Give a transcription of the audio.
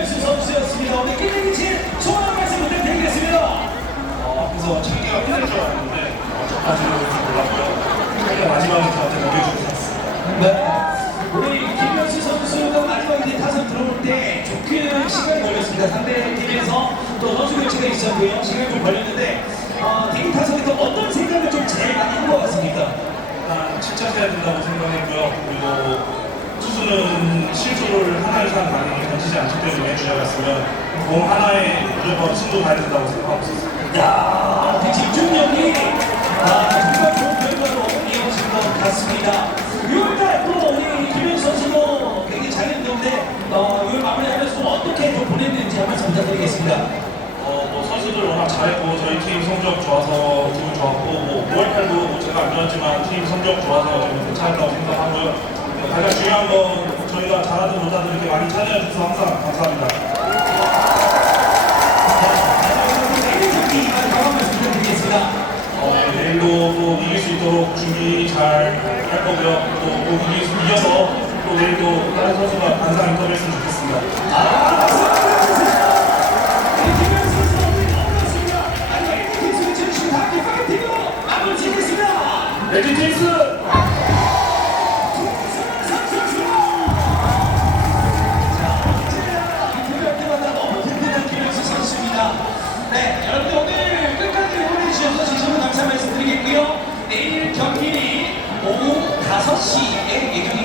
김현수 선수였습니다. 오늘 끝내기치 소원 말씀 부탁드리겠습니다. 어, 그래서 참기가 끝날 줄 알았는데 어, 저까지는 몰랐고요. 그냥 마지막에 저한테 넘겨주고 샀습니다. 네. 우리 김명수 선수가 마지막에 타선 들어올 때 조금 시간이 걸렸습니다. 상대 팀에서 또 선수 교체가 있었고요. 시간이 좀 걸렸는데 어, 대기 타선에서 어떤 생각을 좀 제일 많이 한 것 같습니다. 아, 진짜 해야 된다고 생각했고요. 그리고 하나의 산 많이 던지지 않기 때문에 주자였으면 공 하나에 무조건 승부 가야 된다고 생각하고 있었습니다. 야, 그 집중력이 아, 정말 좋은 결과로 이어진 것 같습니다. 6월달 또 우리 김현수 선수도 굉장히 잘했는데 어, 6월 마무리하면서 좀 어떻게 좀 보냈는지 한 말씀 부탁드리겠습니다. 어, 뭐 선수들 워낙 잘했고 저희 팀 성적 좋아서 기분 좋았고 뭐 5월달도 뭐 제가 안 좋았지만 팀 성적 좋아서 저는 괜찮았다고 생각하고요. 어, 가장 중요한 건 저희가 잘하든 못하든 이렇게 많이 참여해주셔서 항상 감사합니다. 어, 네, 내일도 또 이길 수 있도록 준비 잘 할 거고요. 또, 그 이겨서 또 내일도 다른 선수가 반상 인터뷰했으면 좋겠습니다. 레지팀스! 優しい演劇に。